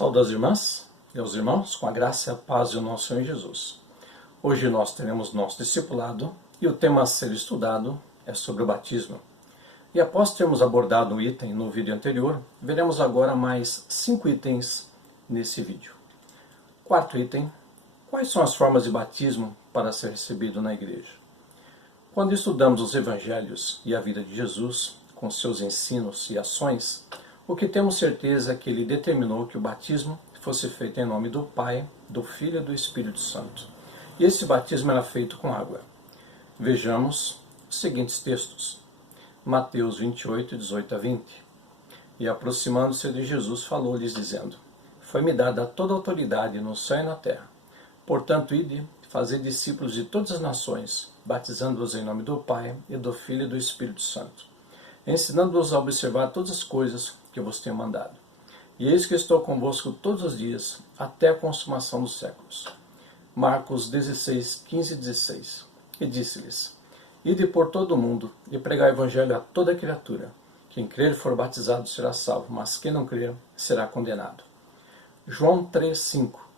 Saúde às irmãs e aos irmãos, com a graça e a paz do nosso Senhor Jesus. Hoje nós teremos nosso discipulado e o tema a ser estudado é sobre o batismo. E após termos abordado um item no vídeo anterior, veremos agora mais 5 itens nesse vídeo. Quarto item: quais são as formas de batismo para ser recebido na igreja? Quando estudamos os evangelhos e a vida de Jesus, com seus ensinos e ações, o que temos certeza é que ele determinou que o batismo fosse feito em nome do Pai, do Filho e do Espírito Santo. E esse batismo era feito com água. Vejamos os seguintes textos. Mateus 28, 18 a 20. E aproximando-se de Jesus, falou-lhes dizendo: Foi-me dada toda a autoridade no céu e na terra. Portanto, ide, fazei discípulos de todas as nações, batizando-os em nome do Pai, e do Filho e do Espírito Santo, ensinando-os a observar todas as coisas que eu vos tenho mandado. E eis que estou convosco todos os dias, até a consumação dos séculos. Marcos 16, 15 e 16. E disse-lhes: Ide por todo o mundo, e pregai o evangelho a toda criatura. Quem crer e for batizado será salvo, mas quem não crer será condenado. João 3, 5.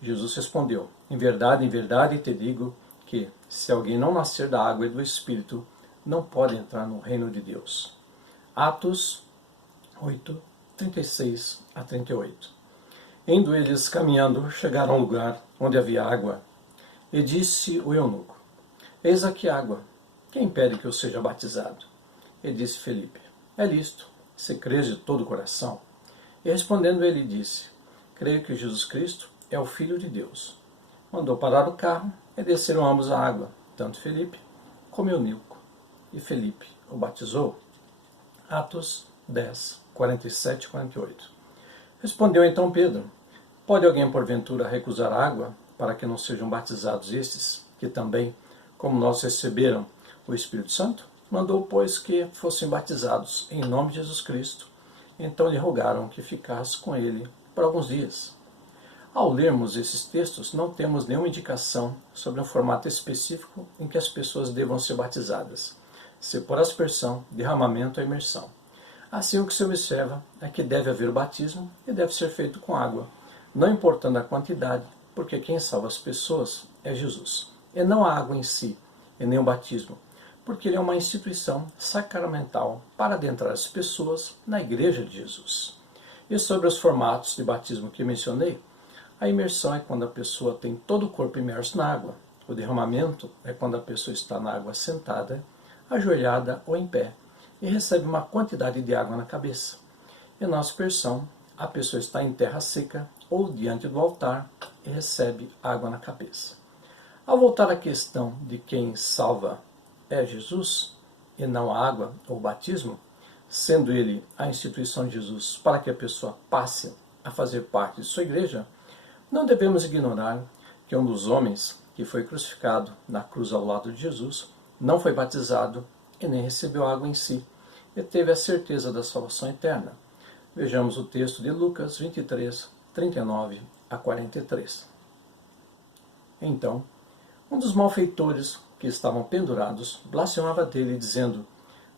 Jesus respondeu: em verdade te digo que, se alguém não nascer da água e do Espírito, não pode entrar no reino de Deus. Atos 8, 36 a 38. Indo eles caminhando, chegaram a um lugar onde havia água, e disse o eunuco: Eis aqui água, quem impede que eu seja batizado? E disse Felipe: É lícito, se crês de todo o coração. E respondendo ele disse: Creio que Jesus Cristo é o Filho de Deus. Mandou parar o carro e desceram ambos a água, tanto Felipe como eunuco. E Felipe o batizou. Atos 10, 47 e 48. Respondeu então Pedro: Pode alguém porventura recusar água para que não sejam batizados estes, que também, como nós, receberam o Espírito Santo? Mandou, pois, que fossem batizados em nome de Jesus Cristo. Então lhe rogaram que ficasse com ele por alguns dias. Ao lermos esses textos, não temos nenhuma indicação sobre um formato específico em que as pessoas devam ser batizadas, se por aspersão, derramamento ou imersão. Assim, o que se observa é que deve haver o batismo e deve ser feito com água, não importando a quantidade, porque quem salva as pessoas é Jesus, e não a água em si, e nem o batismo, porque ele é uma instituição sacramental para adentrar as pessoas na igreja de Jesus. E sobre os formatos de batismo que mencionei, a imersão é quando a pessoa tem todo o corpo imerso na água. O derramamento é quando a pessoa está na água sentada, ajoelhada ou em pé, e recebe uma quantidade de água na cabeça. E na aspersão, a pessoa está em terra seca ou diante do altar e recebe água na cabeça. Ao voltar à questão de quem salva é Jesus, e não a água ou o batismo, sendo ele a instituição de Jesus para que a pessoa passe a fazer parte de sua igreja, não devemos ignorar que um dos homens que foi crucificado na cruz ao lado de Jesus não foi batizado e nem recebeu água em si, e teve a certeza da salvação eterna. Vejamos o texto de Lucas 23, 39 a 43. Então, um dos malfeitores que estavam pendurados blasfemava dele, dizendo: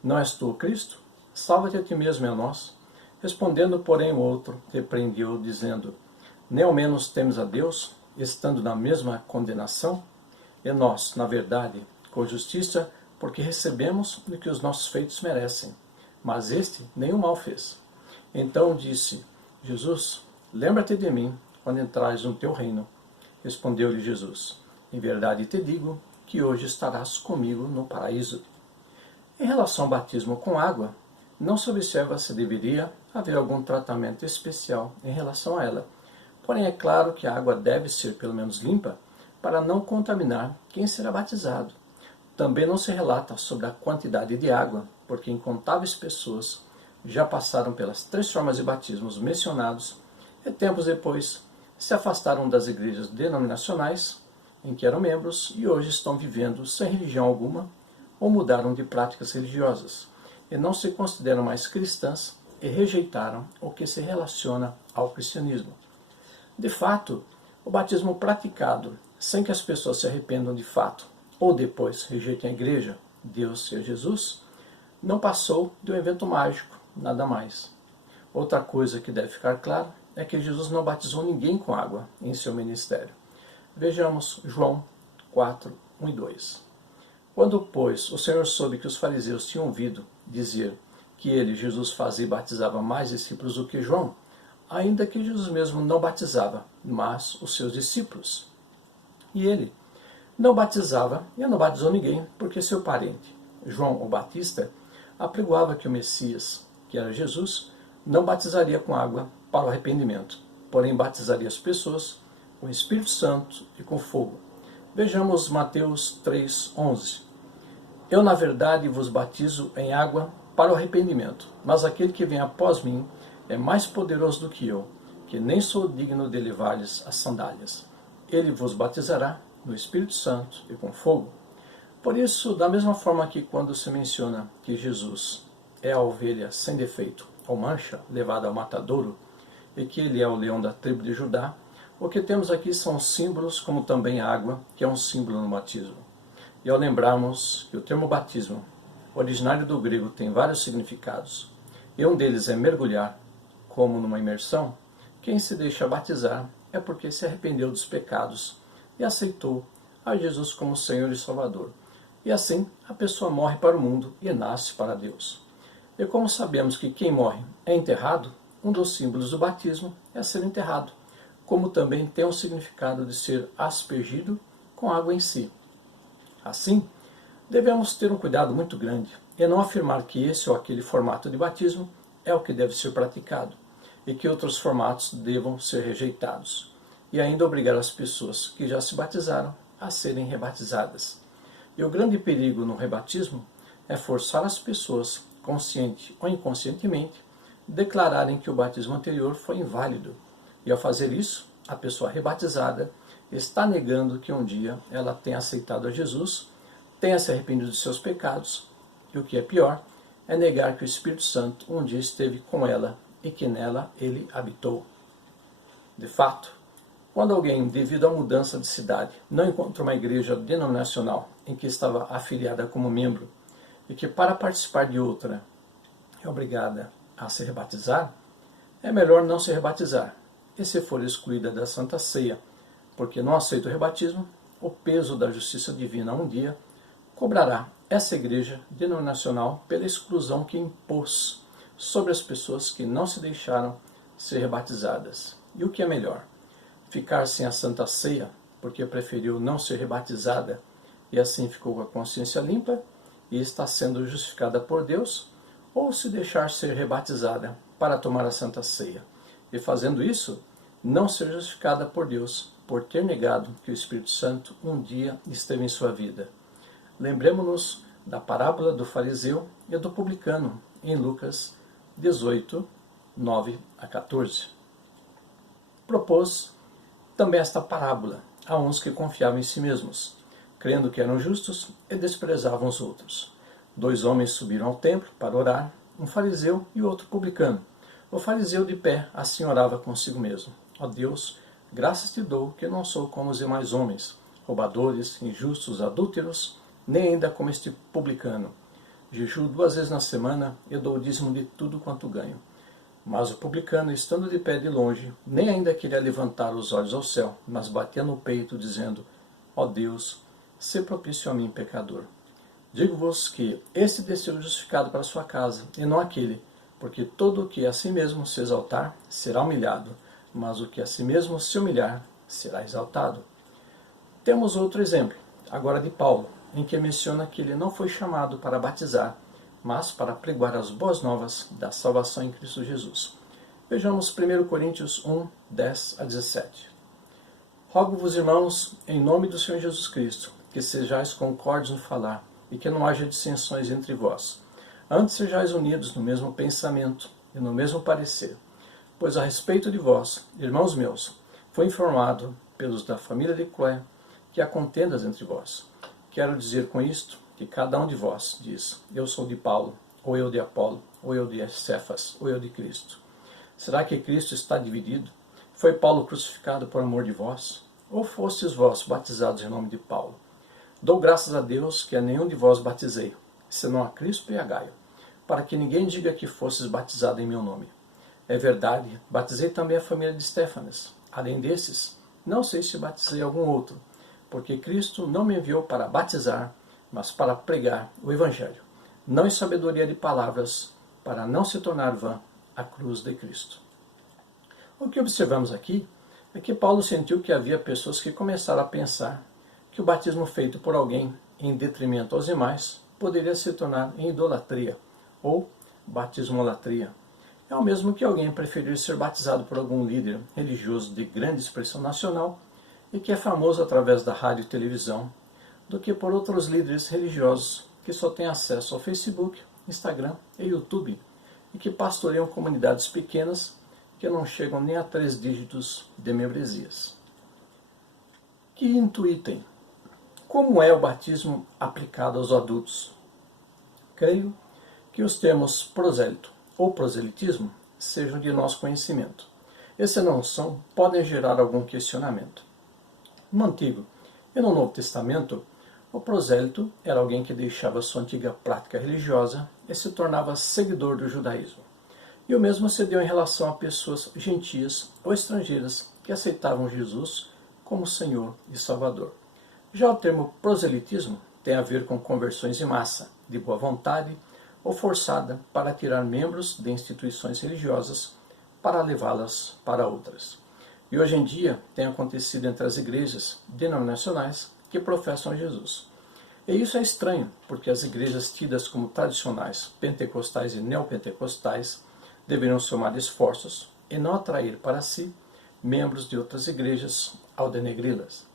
Não és tu o Cristo? Salva-te a ti mesmo e a nós. Respondendo, porém, o outro repreendeu, dizendo: Nem ao menos temes a Deus, estando na mesma condenação? E nós, na verdade, com justiça, porque recebemos o que os nossos feitos merecem. Mas este nenhum mal fez. Então disse Jesus: Lembra-te de mim quando entrares no teu reino. Respondeu-lhe Jesus: Em verdade te digo que hoje estarás comigo no paraíso. Em relação ao batismo com água, não se observa se deveria haver algum tratamento especial em relação a ela. Porém, é claro que a água deve ser pelo menos limpa para não contaminar quem será batizado. Também não se relata sobre a quantidade de água, porque incontáveis pessoas já passaram pelas 3 formas de batismos mencionados e tempos depois se afastaram das igrejas denominacionais em que eram membros e hoje estão vivendo sem religião alguma ou mudaram de práticas religiosas e não se consideram mais cristãs e rejeitaram o que se relaciona ao cristianismo. De fato, o batismo praticado sem que as pessoas se arrependam de fato ou depois rejeitem a igreja, Deus e Jesus, não passou de um evento mágico, nada mais. Outra coisa que deve ficar claro é que Jesus não batizou ninguém com água em seu ministério. Vejamos João 4, 1 e 2. Quando, pois, o Senhor soube que os fariseus tinham ouvido dizer que ele, Jesus, fazia e batizava mais discípulos do que João, ainda que Jesus mesmo não batizava, mas os seus discípulos. E ele não batizava e não batizou ninguém, porque seu parente, João o Batista, apregoava que o Messias, que era Jesus, não batizaria com água para o arrependimento, porém batizaria as pessoas com o Espírito Santo e com fogo. Vejamos Mateus 3,11. Eu, na verdade, vos batizo em água para o arrependimento, mas aquele que vem após mim é mais poderoso do que eu, que nem sou digno de levar-lhes as sandálias. Ele vos batizará no Espírito Santo e com fogo. Por isso, da mesma forma que quando se menciona que Jesus é a ovelha sem defeito ou mancha, levada ao matadouro, e que ele é o leão da tribo de Judá, o que temos aqui são símbolos, como também a água, que é um símbolo no batismo. E ao lembrarmos que o termo batismo, originário do grego, tem vários significados, e um deles é mergulhar, como numa imersão, quem se deixa batizar é porque se arrependeu dos pecados e aceitou a Jesus como Senhor e Salvador. E assim, a pessoa morre para o mundo e nasce para Deus. E como sabemos que quem morre é enterrado, um dos símbolos do batismo é ser enterrado, como também tem o significado de ser aspergido com água em si. Assim, devemos ter um cuidado muito grande e não afirmar que esse ou aquele formato de batismo é o que deve ser praticado e que outros formatos devam ser rejeitados, e ainda obrigar as pessoas que já se batizaram a serem rebatizadas. E o grande perigo no rebatismo é forçar as pessoas, consciente ou inconscientemente, declararem que o batismo anterior foi inválido. E ao fazer isso, a pessoa rebatizada está negando que um dia ela tenha aceitado a Jesus, tenha se arrependido de seus pecados, e o que é pior, é negar que o Espírito Santo um dia esteve com ela e que nela ele habitou. De fato, quando alguém, devido à mudança de cidade, não encontra uma igreja denominacional em que estava afiliada como membro e que para participar de outra é obrigada a se rebatizar, é melhor não se rebatizar. E se for excluída da Santa Ceia porque não aceita o rebatismo, o peso da justiça divina um dia cobrará essa igreja denominacional pela exclusão que impôs sobre as pessoas que não se deixaram ser rebatizadas. E o que é melhor? Ficar sem a Santa Ceia porque preferiu não ser rebatizada e assim ficou com a consciência limpa e está sendo justificada por Deus, ou se deixar ser rebatizada para tomar a Santa Ceia e fazendo isso, não ser justificada por Deus por ter negado que o Espírito Santo um dia esteve em sua vida. Lembremos-nos da parábola do fariseu e do publicano em Lucas 18, 9 a 14. Propôs também esta parábola a uns que confiavam em si mesmos, crendo que eram justos e desprezavam os outros. 2 homens subiram ao templo para orar, um fariseu e outro publicano. O fariseu de pé assim orava consigo mesmo: ó Deus, graças te dou que não sou como os demais homens, roubadores, injustos, adúlteros, nem ainda como este publicano. Jejuo 2 vezes na semana e dou o dízimo de tudo quanto ganho. Mas o publicano, estando de pé de longe, nem ainda queria levantar os olhos ao céu, mas batia no peito, dizendo: ó Deus, sê propício a mim, pecador. Digo-vos que este desceu justificado para sua casa, e não aquele, porque todo o que a si mesmo se exaltar será humilhado, mas o que a si mesmo se humilhar será exaltado. Temos outro exemplo, agora de Paulo, em que menciona que ele não foi chamado para batizar, mas para pregoar as boas novas da salvação em Cristo Jesus. Vejamos 1 Coríntios 1, 10 a 17. Rogo-vos, irmãos, em nome do Senhor Jesus Cristo, que sejais concordes no falar, e que não haja dissensões entre vós. Antes sejais unidos no mesmo pensamento e no mesmo parecer. Pois a respeito de vós, irmãos meus, foi informado pelos da família de Cloé que há contendas entre vós. Quero dizer com isto que cada um de vós diz: eu sou de Paulo, ou eu de Apolo, ou eu de Cefas, ou eu de Cristo. Será que Cristo está dividido? Foi Paulo crucificado por amor de vós? Ou fostes vós batizados em nome de Paulo? Dou graças a Deus que a nenhum de vós batizei, senão a Crispo e a Gaio, para que ninguém diga que fostes batizado em meu nome. É verdade, batizei também a família de Stefanas. Além desses, não sei se batizei algum outro, porque Cristo não me enviou para batizar, mas para pregar o Evangelho, não em sabedoria de palavras, para não se tornar vã a cruz de Cristo. O que observamos aqui é que Paulo sentiu que havia pessoas que começaram a pensar que o batismo feito por alguém em detrimento aos demais poderia se tornar em idolatria ou batismolatria. É o mesmo que alguém preferir ser batizado por algum líder religioso de grande expressão nacional e que é famoso através da rádio e televisão, do que por outros líderes religiosos que só têm acesso ao Facebook, Instagram e YouTube e que pastoreiam comunidades pequenas que não chegam nem a 3 dígitos de membresias. Quinto item. Como é o batismo aplicado aos adultos? Creio que os termos prosélito ou proselitismo sejam de nosso conhecimento. E se não são, podem gerar algum questionamento. No Antigo e no Novo Testamento, o prosélito era alguém que deixava sua antiga prática religiosa e se tornava seguidor do judaísmo. E o mesmo se deu em relação a pessoas gentias ou estrangeiras que aceitavam Jesus como Senhor e Salvador. Já o termo proselitismo tem a ver com conversões em massa, de boa vontade ou forçada para tirar membros de instituições religiosas para levá-las para outras. E hoje em dia tem acontecido entre as igrejas denominacionais que professam Jesus. E isso é estranho, porque as igrejas tidas como tradicionais, pentecostais e neopentecostais, deveriam somar esforços e não atrair para si membros de outras igrejas ao denegri-las.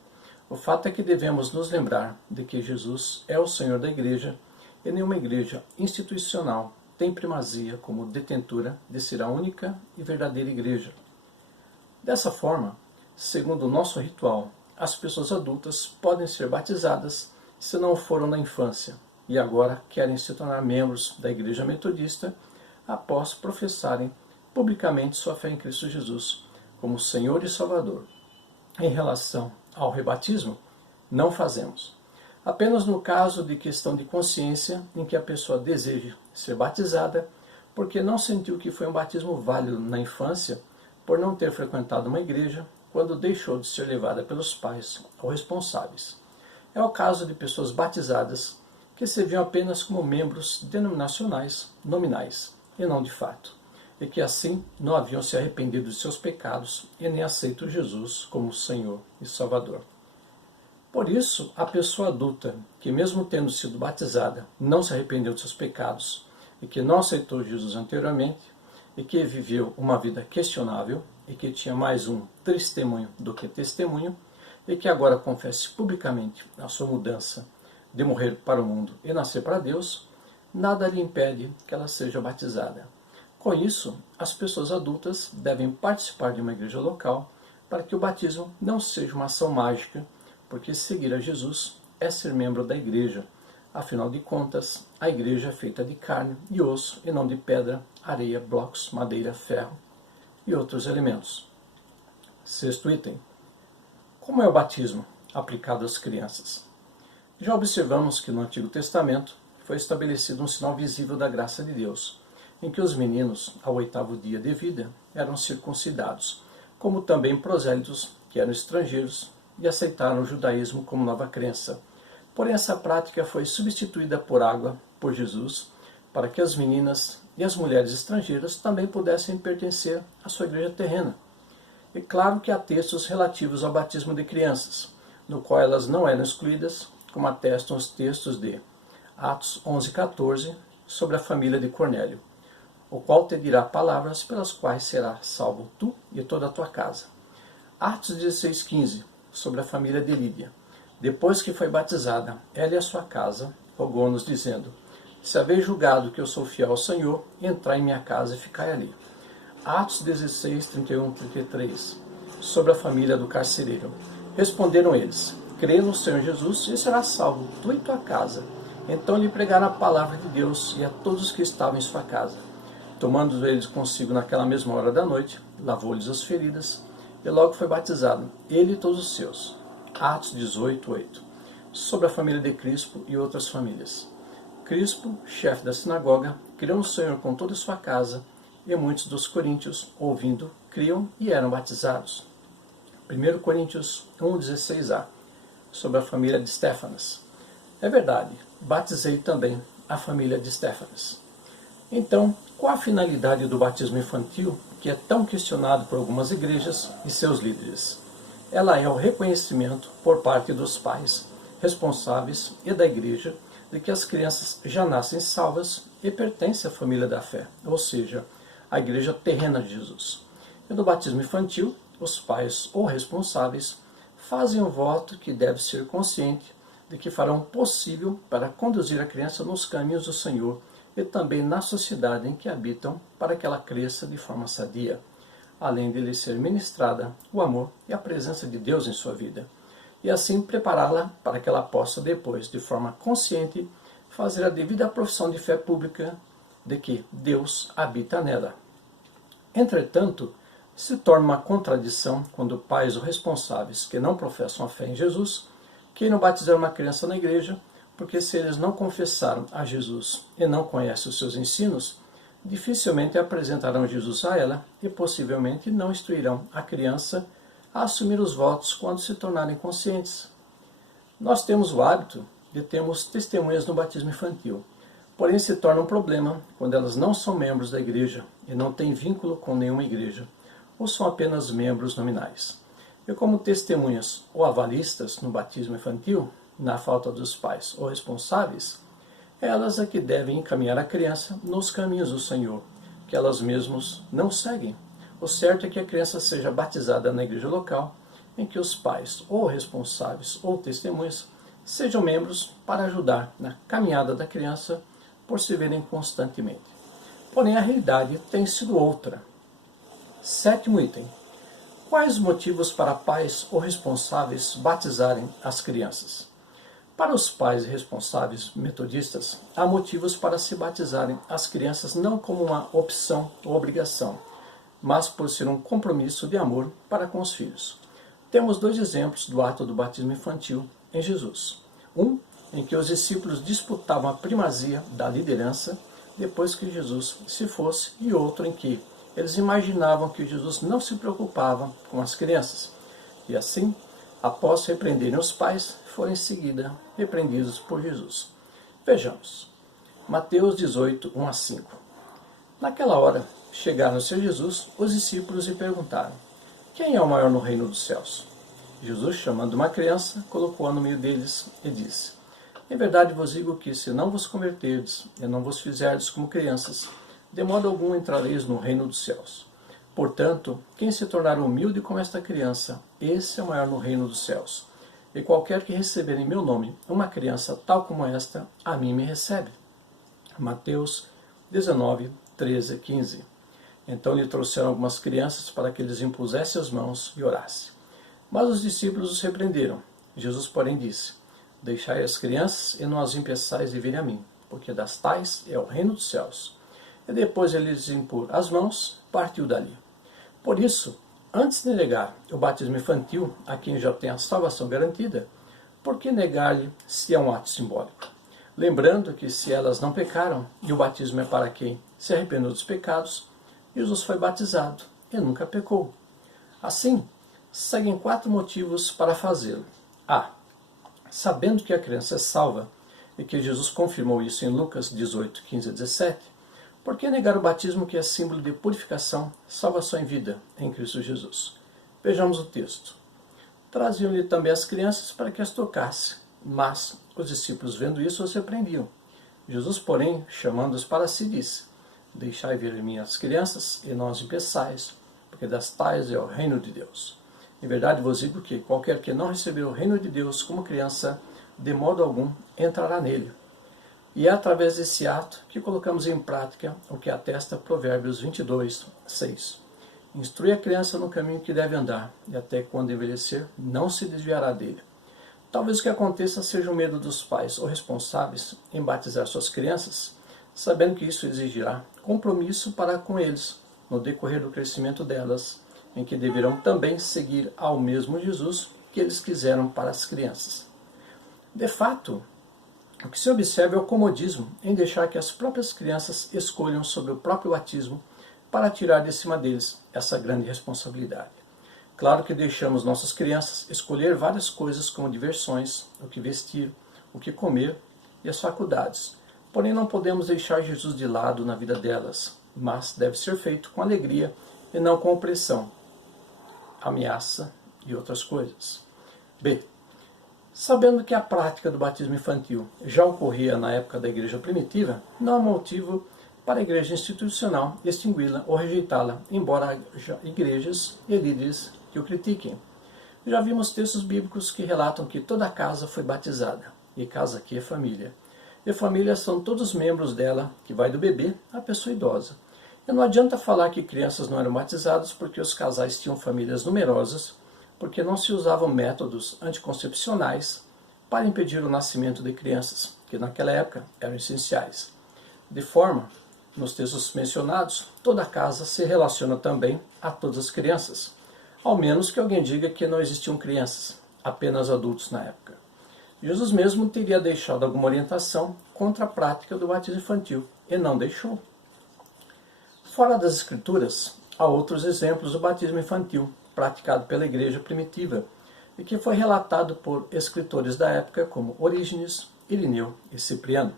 O fato é que devemos nos lembrar de que Jesus é o Senhor da igreja e nenhuma igreja institucional tem primazia como detentora de ser a única e verdadeira igreja. Dessa forma, segundo o nosso ritual, as pessoas adultas podem ser batizadas se não foram na infância e agora querem se tornar membros da Igreja Metodista após professarem publicamente sua fé em Cristo Jesus como Senhor e Salvador. Em relação ao rebatismo, não fazemos. Apenas no caso de questão de consciência em que a pessoa deseje ser batizada porque não sentiu que foi um batismo válido na infância por não ter frequentado uma igreja quando deixou de ser levada pelos pais ou responsáveis. É o caso de pessoas batizadas que serviam apenas como membros denominacionais nominais e não de fato, e que assim não haviam se arrependido de seus pecados e nem aceito Jesus como Senhor e Salvador. Por isso, a pessoa adulta, que mesmo tendo sido batizada, não se arrependeu de seus pecados e que não aceitou Jesus anteriormente e que viveu uma vida questionável e que tinha mais um testemunho do que testemunho e que agora confesse publicamente a sua mudança de morrer para o mundo e nascer para Deus, nada lhe impede que ela seja batizada. Com isso, as pessoas adultas devem participar de uma igreja local para que o batismo não seja uma ação mágica, porque seguir a Jesus é ser membro da igreja. Afinal de contas, a igreja é feita de carne e osso e não de pedra, areia, blocos, madeira, ferro e outros elementos. Sexto item. Como é o batismo aplicado às crianças? Já observamos que no Antigo Testamento foi estabelecido um sinal visível da graça de Deus, em que os meninos, ao 8º dia de vida, eram circuncidados, como também prosélitos, que eram estrangeiros e aceitaram o judaísmo como nova crença. Porém, essa prática foi substituída por água por Jesus, para que as meninas e as mulheres estrangeiras também pudessem pertencer à sua igreja terrena. E claro que há textos relativos ao batismo de crianças, no qual elas não eram excluídas, como atestam os textos de Atos 11:14, sobre a família de Cornélio, o qual te dirá palavras pelas quais serás salvo tu e toda a tua casa. Atos 16:15, sobre a família de Lídia. Depois que foi batizada, ela e a sua casa, rogou-nos dizendo: se haveis julgado que eu sou fiel ao Senhor, entrai em minha casa e ficai ali. Atos 16, 31, 33, sobre a família do carcereiro. Responderam eles: crê no Senhor Jesus e serás salvo, tu e tua casa. Então lhe pregaram a palavra de Deus e a todos que estavam em sua casa. Tomando eles consigo naquela mesma hora da noite, lavou-lhes as feridas e logo foi batizado, ele e todos os seus. Atos 18, 8. Sobre a família de Crispo e outras famílias. Crispo, chefe da sinagoga, creu no Senhor com toda a sua casa, e muitos dos coríntios, ouvindo, criam e eram batizados. 1 Coríntios 1,16a, sobre a família de Estéfanas. É verdade, batizei também a família de Estéfanas. Então, qual a finalidade do batismo infantil, que é tão questionado por algumas igrejas e seus líderes? Ela é o reconhecimento por parte dos pais responsáveis e da igreja de que as crianças já nascem salvas e pertencem à família da fé, ou seja, à igreja terrena de Jesus. E no batismo infantil, os pais ou responsáveis fazem um voto que deve ser consciente de que farão o possível para conduzir a criança nos caminhos do Senhor e também na sociedade em que habitam para que ela cresça de forma sadia, além de lhe ser ministrada o amor e a presença de Deus em sua vida, e assim prepará-la para que ela possa depois, de forma consciente, fazer a devida profissão de fé pública de que Deus habita nela. Entretanto, se torna uma contradição quando pais ou responsáveis que não professam a fé em Jesus queiram batizar uma criança na igreja, porque se eles não confessaram a Jesus e não conhecem os seus ensinos, dificilmente apresentarão Jesus a ela e possivelmente não instruirão a criança a assumir os votos quando se tornarem conscientes. Nós temos o hábito de termos testemunhas no batismo infantil, porém se torna um problema quando elas não são membros da igreja e não têm vínculo com nenhuma igreja, ou são apenas membros nominais. E como testemunhas ou avalistas no batismo infantil, na falta dos pais ou responsáveis, elas é que devem encaminhar a criança nos caminhos do Senhor, que elas mesmas não seguem. O certo é que a criança seja batizada na igreja local, em que os pais ou responsáveis ou testemunhas sejam membros para ajudar na caminhada da criança por se verem constantemente. Porém, a realidade tem sido outra. 7º item. Quais motivos para pais ou responsáveis batizarem as crianças? Para os pais e responsáveis metodistas, há motivos para se batizarem as crianças não como uma opção ou obrigação, mas por ser um compromisso de amor para com os filhos. Temos 2 exemplos do ato do batismo infantil em Jesus. Um, em que os discípulos disputavam a primazia da liderança depois que Jesus se fosse, e outro em que eles imaginavam que Jesus não se preocupava com as crianças. E assim, após repreenderem os pais, foram em seguida repreendidos por Jesus. Vejamos. Mateus 18, 1 a 5. Naquela hora, chegaram-se a Jesus os discípulos e perguntaram: quem é o maior no reino dos céus? Jesus, chamando uma criança, colocou-a no meio deles e disse: em verdade vos digo que, se não vos converterdes e não vos fizerdes como crianças, de modo algum entrareis no reino dos céus. Portanto, quem se tornar humilde como esta criança, esse é o maior no reino dos céus. E qualquer que receber em meu nome uma criança tal como esta, a mim me recebe. Mateus 19, 13, 15. Então lhe trouxeram algumas crianças para que lhes impusesse as mãos e orasse. Mas os discípulos os repreenderam. Jesus, porém, disse: deixai as crianças e não as impeçais de virem a mim, porque das tais é o reino dos céus. E depois de lhes impor as mãos, partiu dali. Por isso, antes de negar o batismo infantil a quem já tem a salvação garantida, por que negar-lhe se é um ato simbólico? Lembrando que se elas não pecaram, e o batismo é para quem se arrependeu dos pecados, Jesus foi batizado e nunca pecou. Assim, seguem 4 motivos para fazê-lo. A. Sabendo que a criança é salva, e que Jesus confirmou isso em Lucas 18, 15 a 17, por que negar o batismo que é símbolo de purificação, salvação em vida em Cristo Jesus? Vejamos o texto. Traziam-lhe também as crianças para que as tocasse, mas os discípulos, vendo isso, os repreendiam. Jesus, porém, chamando-os para si, disse: deixai vir a mim as crianças e não as impeçais, porque das tais é o reino de Deus. Em verdade vos digo que qualquer que não receber o reino de Deus como criança, de modo algum entrará nele. E é através desse ato que colocamos em prática o que atesta Provérbios 22, 6. Instrui a criança no caminho que deve andar, e até quando envelhecer, não se desviará dele. Talvez o que aconteça seja o medo dos pais ou responsáveis em batizar suas crianças, sabendo que isso exigirá compromisso para com eles, no decorrer do crescimento delas, em que deverão também seguir ao mesmo Jesus que eles quiseram para as crianças. De fato, o que se observa é o comodismo em deixar que as próprias crianças escolham sobre o próprio batismo, para tirar de cima deles essa grande responsabilidade. Claro que deixamos nossas crianças escolher várias coisas como diversões, o que vestir, o que comer e as faculdades. Porém, não podemos deixar Jesus de lado na vida delas, mas deve ser feito com alegria e não com opressão, ameaça e outras coisas. B. Sabendo que a prática do batismo infantil já ocorria na época da igreja primitiva, não há motivo para a igreja institucional extingui-la ou rejeitá-la, embora haja igrejas e líderes que o critiquem. Já vimos textos bíblicos que relatam que toda casa foi batizada, e casa aqui é família. E família são todos os membros dela, que vai do bebê à pessoa idosa. E não adianta falar que crianças não eram batizadas porque os casais tinham famílias numerosas, porque não se usavam métodos anticoncepcionais para impedir o nascimento de crianças, que naquela época eram essenciais. De forma, nos textos mencionados, toda casa se relaciona também a todas as crianças, ao menos que alguém diga que não existiam crianças, apenas adultos na época. Jesus mesmo teria deixado alguma orientação contra a prática do batismo infantil, e não deixou. Fora das Escrituras, há outros exemplos do batismo infantil, praticado pela igreja primitiva, e que foi relatado por escritores da época como Orígenes, Irineu e Cipriano.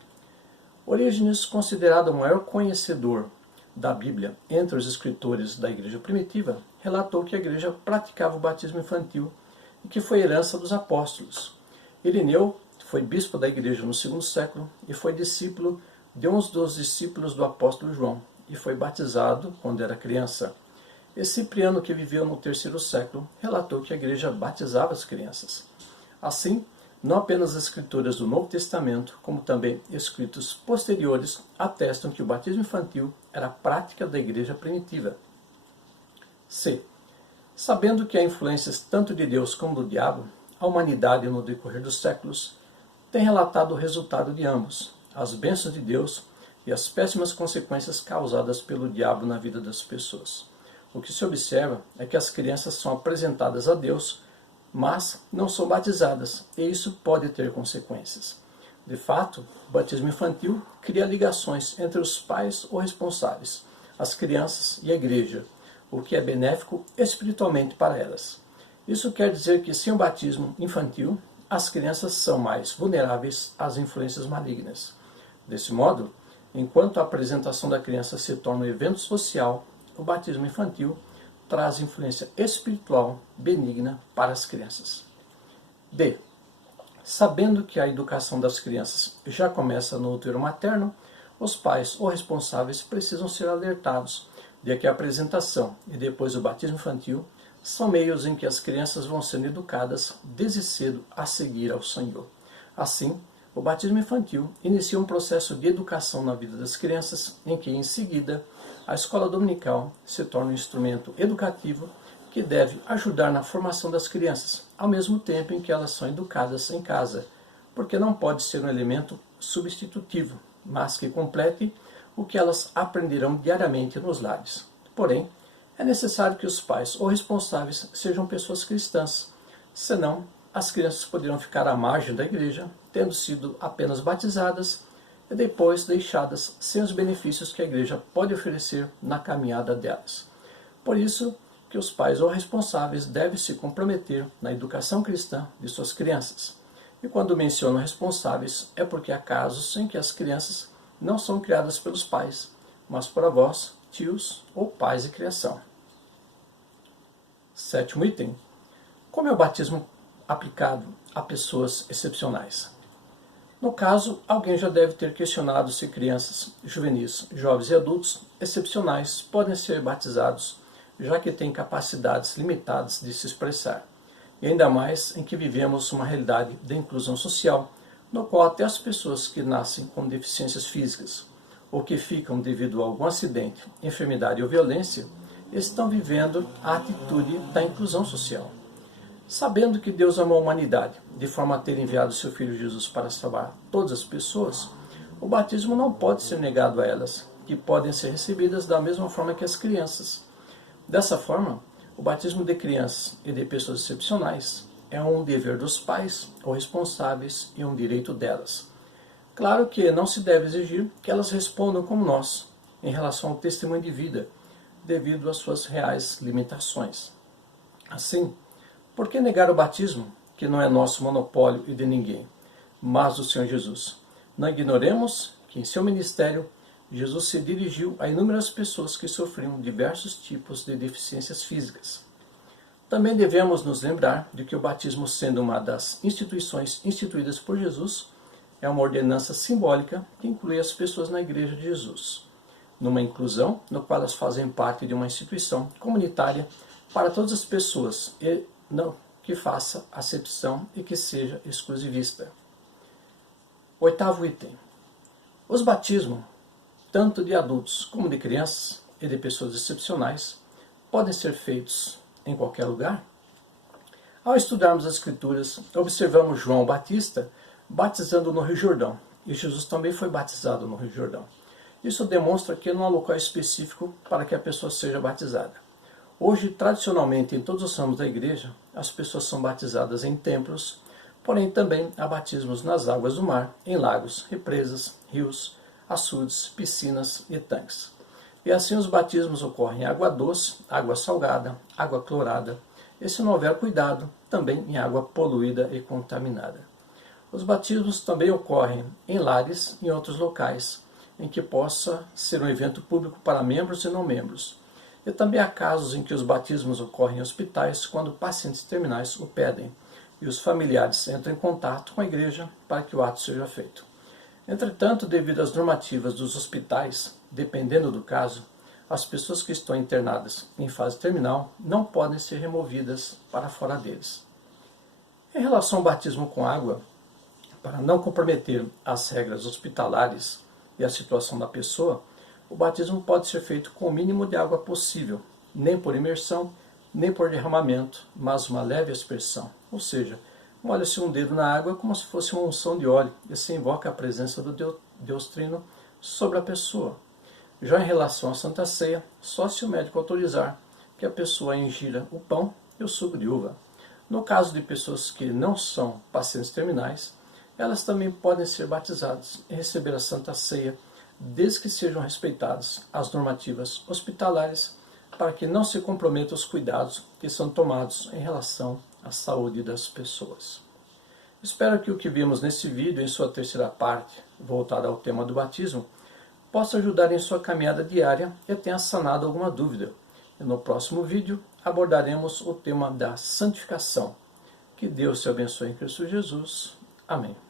Orígenes, considerado o maior conhecedor da Bíblia entre os escritores da igreja primitiva, relatou que a igreja praticava o batismo infantil e que foi herança dos apóstolos. Irineu foi bispo da igreja no segundo século e foi discípulo de um dos discípulos do apóstolo João e foi batizado quando era criança. E Cipriano, que viveu no terceiro século, relatou que a igreja batizava as crianças. Assim, não apenas as escrituras do Novo Testamento, como também escritos posteriores, atestam que o batismo infantil era a prática da igreja primitiva. C. Sabendo que há influências tanto de Deus como do diabo, a humanidade, no decorrer dos séculos, tem relatado o resultado de ambos, as bênçãos de Deus e as péssimas consequências causadas pelo diabo na vida das pessoas. O que se observa é que as crianças são apresentadas a Deus, mas não são batizadas, e isso pode ter consequências. De fato, o batismo infantil cria ligações entre os pais ou responsáveis, as crianças e a igreja, o que é benéfico espiritualmente para elas. Isso quer dizer que sem o batismo infantil, as crianças são mais vulneráveis às influências malignas. Desse modo, enquanto a apresentação da criança se torna um evento social, o batismo infantil traz influência espiritual benigna para as crianças. D. Sabendo que a educação das crianças já começa no útero materno, os pais ou responsáveis precisam ser alertados de que a apresentação e depois o batismo infantil são meios em que as crianças vão sendo educadas desde cedo a seguir ao Senhor. Assim, o batismo infantil inicia um processo de educação na vida das crianças, em que, em seguida, a escola dominical se torna um instrumento educativo que deve ajudar na formação das crianças, ao mesmo tempo em que elas são educadas em casa, porque não pode ser um elemento substitutivo, mas que complete o que elas aprenderão diariamente nos lares. Porém, é necessário que os pais ou responsáveis sejam pessoas cristãs, senão as crianças poderão ficar à margem da igreja, tendo sido apenas batizadas e depois deixadas sem os benefícios que a igreja pode oferecer na caminhada delas. Por isso que os pais ou responsáveis devem se comprometer na educação cristã de suas crianças. E quando menciono responsáveis, é porque há casos em que as crianças não são criadas pelos pais, mas por avós, tios ou pais de criação. Sétimo item. Como é o batismo aplicado a pessoas excepcionais? No caso, alguém já deve ter questionado se crianças, juvenis, jovens e adultos excepcionais podem ser batizados, já que têm capacidades limitadas de se expressar. E ainda mais em que vivemos uma realidade de inclusão social, no qual até as pessoas que nascem com deficiências físicas ou que ficam devido a algum acidente, enfermidade ou violência, estão vivendo a atitude da inclusão social. Sabendo que Deus amou a humanidade, de forma a ter enviado seu Filho Jesus para salvar todas as pessoas, o batismo não pode ser negado a elas, que podem ser recebidas da mesma forma que as crianças. Dessa forma, o batismo de crianças e de pessoas excepcionais é um dever dos pais ou responsáveis e um direito delas. Claro que não se deve exigir que elas respondam como nós, em relação ao testemunho de vida, devido às suas reais limitações. Assim, por que negar o batismo, que não é nosso monopólio e de ninguém, mas do Senhor Jesus? Não ignoremos que em seu ministério Jesus se dirigiu a inúmeras pessoas que sofriam diversos tipos de deficiências físicas. Também devemos nos lembrar de que o batismo, sendo uma das instituições instituídas por Jesus, é uma ordenança simbólica que inclui as pessoas na Igreja de Jesus, numa inclusão no qual elas fazem parte de uma instituição comunitária para todas as pessoas e não que faça acepção e que seja exclusivista. Oitavo item. Os batismos, tanto de adultos como de crianças e de pessoas excepcionais, podem ser feitos em qualquer lugar? Ao estudarmos as Escrituras, observamos João Batista batizando no Rio Jordão, e Jesus também foi batizado no Rio Jordão. Isso demonstra que não há local específico para que a pessoa seja batizada. Hoje, tradicionalmente, em todos os ramos da igreja, as pessoas são batizadas em templos, porém também há batismos nas águas do mar, em lagos, represas, rios, açudes, piscinas e tanques. E assim os batismos ocorrem em água doce, água salgada, água clorada, e se não houver cuidado, também em água poluída e contaminada. Os batismos também ocorrem em lares e em outros locais, em que possa ser um evento público para membros e não membros. E também há casos em que os batismos ocorrem em hospitais quando pacientes terminais o pedem, e os familiares entram em contato com a igreja para que o ato seja feito. Entretanto, devido às normativas dos hospitais, dependendo do caso, as pessoas que estão internadas em fase terminal não podem ser removidas para fora deles. Em relação ao batismo com água, para não comprometer as regras hospitalares e a situação da pessoa, o batismo pode ser feito com o mínimo de água possível, nem por imersão, nem por derramamento, mas uma leve aspersão, ou seja, molha-se um dedo na água como se fosse uma unção de óleo e se invoca a presença do Deus Trino sobre a pessoa. Já em relação à Santa Ceia, só se o médico autorizar que a pessoa ingira o pão e o suco de uva. No caso de pessoas que não são pacientes terminais, elas também podem ser batizadas e receber a Santa Ceia, desde que sejam respeitadas as normativas hospitalares para que não se comprometam os cuidados que são tomados em relação à saúde das pessoas. Espero que o que vimos nesse vídeo, em sua terceira parte, voltada ao tema do batismo, possa ajudar em sua caminhada diária e tenha sanado alguma dúvida. E no próximo vídeo abordaremos o tema da santificação. Que Deus te abençoe em Cristo Jesus. Amém.